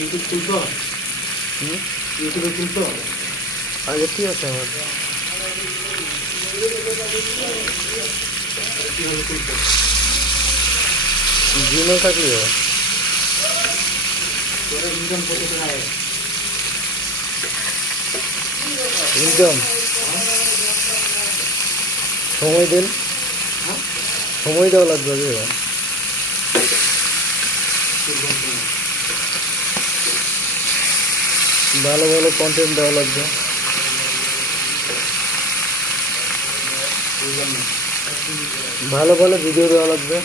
YouTube খুলতো? হুম? ইউটিউবে খুলতো? আগে কি আছে আমার? জিমেল থাকলে হবে। ইনকাম করতে ইনকাম সময় দিন। হ্যাঁ? সময় দেওয়া লাগবে? ভালো ভালো কন্টেন্ট দেওয়া লাগবে। ভালো ভালো ভিডিও দেওয়া লাগবে।